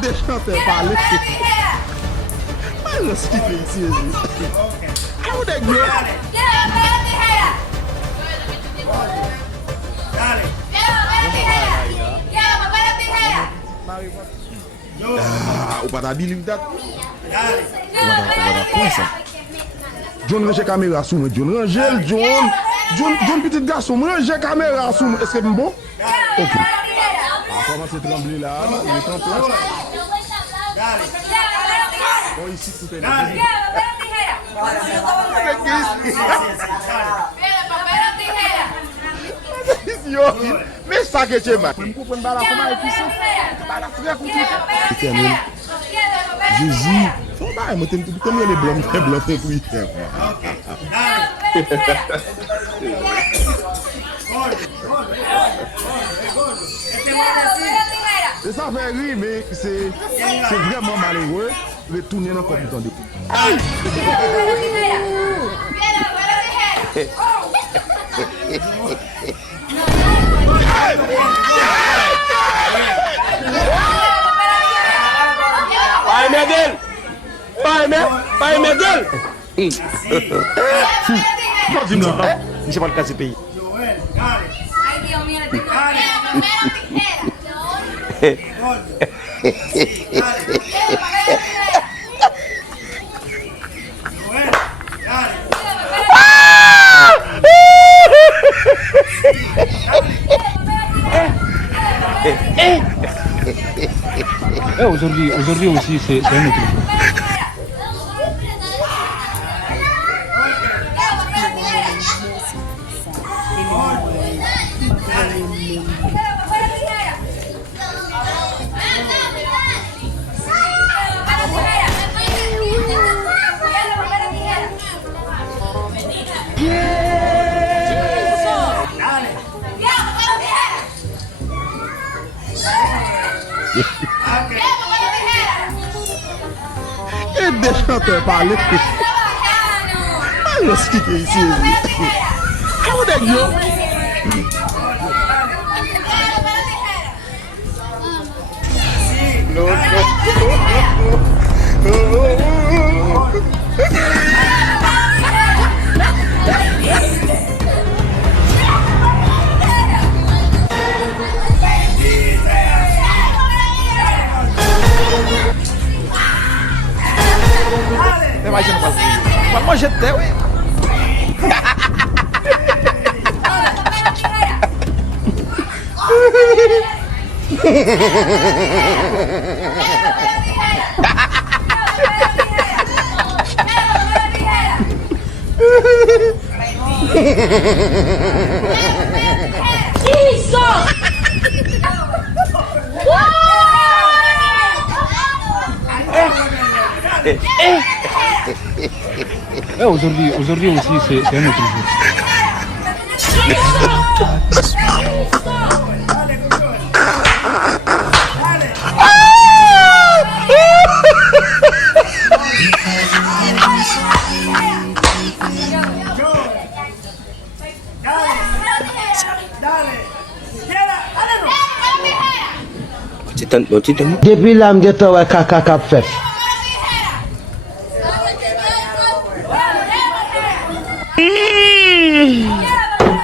Deixa parler. Mas nós que precisa. Onde é que eu? Ah, o pada believe that. John range caméra sous nous, John range John petit garçon, range caméra sous nous. Est-ce que c'est bon? OK. On commence à trembler là, il est en place. Bon, ici tout est là. Mais ça que tu vas. Je comprends pas comment est ça. Pas très compliqué. Jésus. Faut pas moi t'aimes comme les blancs, les blancs fait oui. C'est ça fait rire, mais c'est vraiment malheureux de tourner dans le computer de Pas Medel. C'est pas le cas de pays. Aujourd'hui aussi, c'est un autre jour. Et des chanteurs parler. Ah, je suis ici. Où est-ce Moi j'étais, oui. Aujourd'hui aussi, c'est un autre jour. Depuis là, je suis caca fait.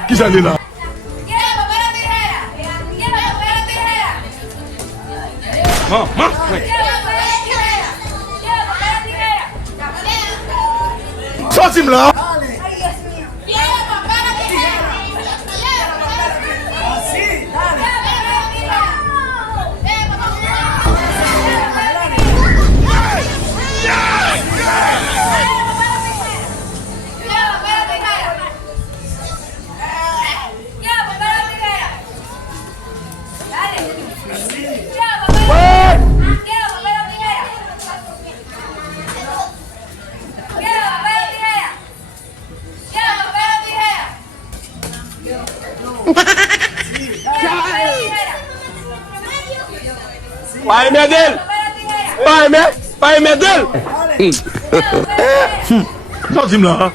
Qui ça là? Sortim là. Vai, Medel! Pas aimer d'elle. Non, dis-moi.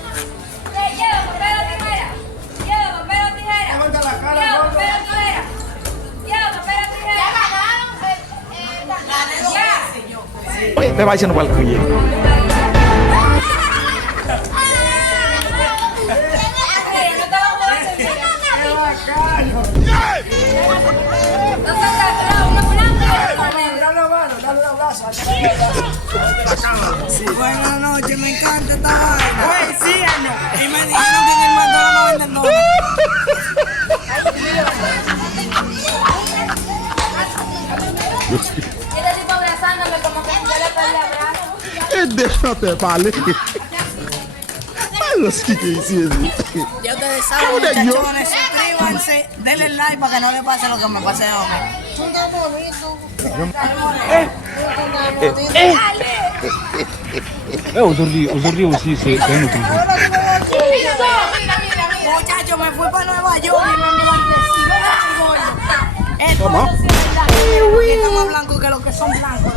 Me va diciendo cuál cuye. Buenas noches, me encanta esta vaina. Sí, y me dijeron que en el mandado no venden donas. Este tipo abrazándome como que yo le perdí abrazo. Deixa-te parler. Mas que é isso? Ya ustedes saben, muchachones, suscríbanse, denle like para que no le pase lo que me pase a mí. Aujourd'hui aussi, c'est un autre jour. Muchachos, me fui para Nueva York y me enviaron. ¿Cómo? Esto es más blanco que los que son blancos.